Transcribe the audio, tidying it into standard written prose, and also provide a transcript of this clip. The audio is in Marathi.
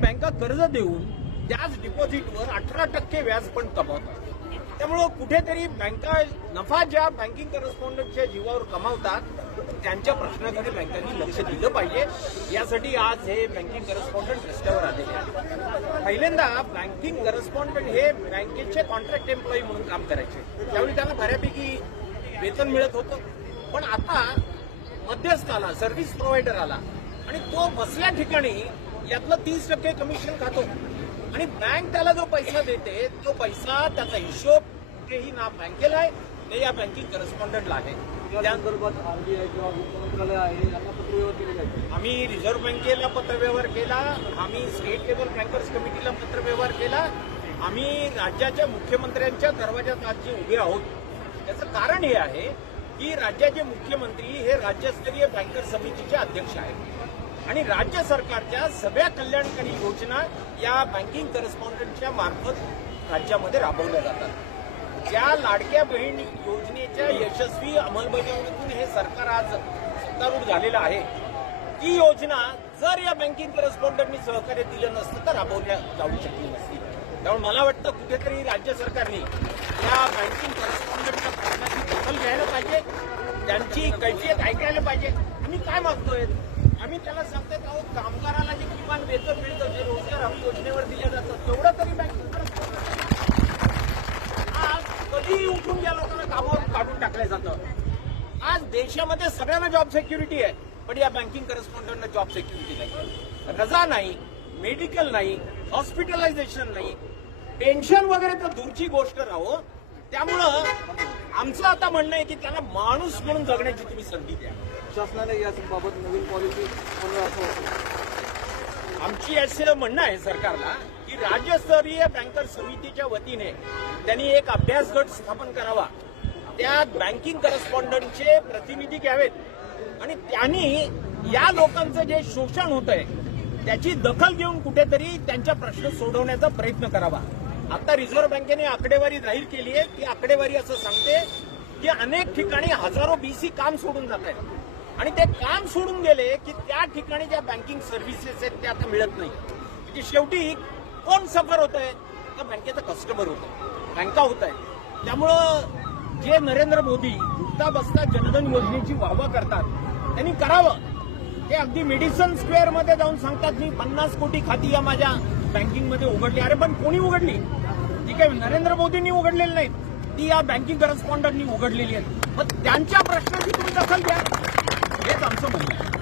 बँका कर्ज देऊन त्याच डिपॉझिटवर 18% व्याज पण कमावतात. त्यामुळं कुठेतरी बँका नफा ज्या बँकिंग करस्पॉन्डंटच्या जीवावर कमावतात त्यांच्या प्रश्नाकडे बँकांनी लक्ष दिलं पाहिजे. यासाठी आज हे बँकिंग करस्पॉन्डंट रस्त्यावर आलेले आहेत. पहिल्यांदा बँकिंग करस्पॉन्डंट हे बँकेचे कॉन्ट्रॅक्ट एम्प्लॉई म्हणून काम करायचे. त्यावेळी त्यांना बऱ्यापैकी वेतन मिळत होतं. पण आता मध्यस्थ आला, सर्व्हिस प्रोव्हायडर आला आणि तो बसल्या ठिकाणी यातलं 30% कमिशन खातो आणि बँक त्याला जो पैसा देते तो पैसा त्याचा हिशोब कुठेही ना बँकेला आहे ते या बँकिंग करस्पॉन्डंटला आहे. त्या संदर्भात आरबीआय किंवा वित्त मंत्रालय आहे यांना पत्रव्यवहार केले जाते. आम्ही रिझर्व्ह बँकेला पत्रव्यवहार केला, आम्ही स्टेट लेव्हल बँकर्स कमिटीला पत्रव्यवहार केला, आम्ही राज्याच्या मुख्यमंत्र्यांच्या दरवाजात आज जे उभे आहोत. त्याचं कारण हे आहे की राज्याचे मुख्यमंत्री हे राज्यस्तरीय बँकर समितीचे अध्यक्ष आहेत आणि राज्य सरकारच्या सगळ्या कल्याणकारी योजना या बँकिंग करस्पॉन्डंटच्या मार्फत राज्यामध्ये राबवल्या जातात. ज्या लाडक्या बहीण योजनेच्या यशस्वी अंमलबजावणीतून हे सरकार आज सत्तारूढ झालेलं आहे, ती योजना जर या बँकिंग करस्पॉन्डंटनी सहकार्य दिलं नसतं तर राबवल्या जाऊ शकली नसती. त्यामुळे मला वाटतं कुठेतरी राज्य सरकारने या बँकिंग करस्पॉन्डंटच्या प्रश्नाची दखल घ्यायला पाहिजे, त्यांची कैफियत ऐकायला पाहिजे. आम्ही काय मागतोय? आम्ही त्याला सांगतोय अहो कामगाराला जे किमान वेतन मिळतं, जे रोजगार हमी योजनेवर दिलं जातं तेवढं तरी बँकिंग आज कधीही उठून या लोकांना कामावर काढून टाकलं जातं. आज देशामध्ये सगळ्यांना जॉब सिक्युरिटी आहे पण या बँकिंग करस्पॉन्डंटला जॉब सिक्युरिटी नाही, रजा नाही, मेडिकल नाही, हॉस्पिटलायझेशन नाही, पेन्शन वगैरे तर दूरची गोष्ट राहो. त्यामुळं आमचं आता म्हणणं आहे की त्यांना माणूस म्हणून जगण्याची तुम्ही संधी द्या. शासनाने याबाबत नवीन पॉलिसी आमची असं म्हणणं आहे सरकारला की राज्यस्तरीय बँकर समितीच्या वतीने त्यांनी एक अभ्यास गट स्थापन करावा, त्यात बँकिंग करस्पॉन्डंटचे प्रतिनिधी घ्यावेत आणि त्यांनी या लोकांचं जे शोषण होत आहे त्याची दखल घेऊन कुठेतरी त्यांच्या प्रश्न सोडवण्याचा प्रयत्न करावा. आता रिझर्व्ह बँकेने आकडेवारी जाहीर केली आहे. ती आकडेवारी असं सांगते की अनेक ठिकाणी हजारो बीसी काम सोडून जात आहेत आणि ते काम सोडून गेले की त्या ठिकाणी ज्या बँकिंग सर्व्हिसेस आहेत त्या आता मिळत नाही. म्हणजे शेवटी कोण सफर होत आहे? तर बँकेचा कस्टमर होत आहे, बँका होत आहे. त्यामुळं जे नरेंद्र मोदी उठता बसता जनधन योजनेची वाहवा करतात त्यांनी करावं. ते अगदी मेडिसन स्क्वेअरमध्ये जाऊन सांगतात मी 50 कोटी खाती या माझ्या बँकिंगमध्ये उघडली. अरे पण कोणी उघडली? ती काही नरेंद्र मोदींनी उघडलेली नाहीत, ती या बँकिंग करस्पॉन्डंटनी उघडलेली आहेत. मग त्यांच्या प्रश्नाची तुम्ही दखल घ्या, हेच आमचं म्हणणं आहे.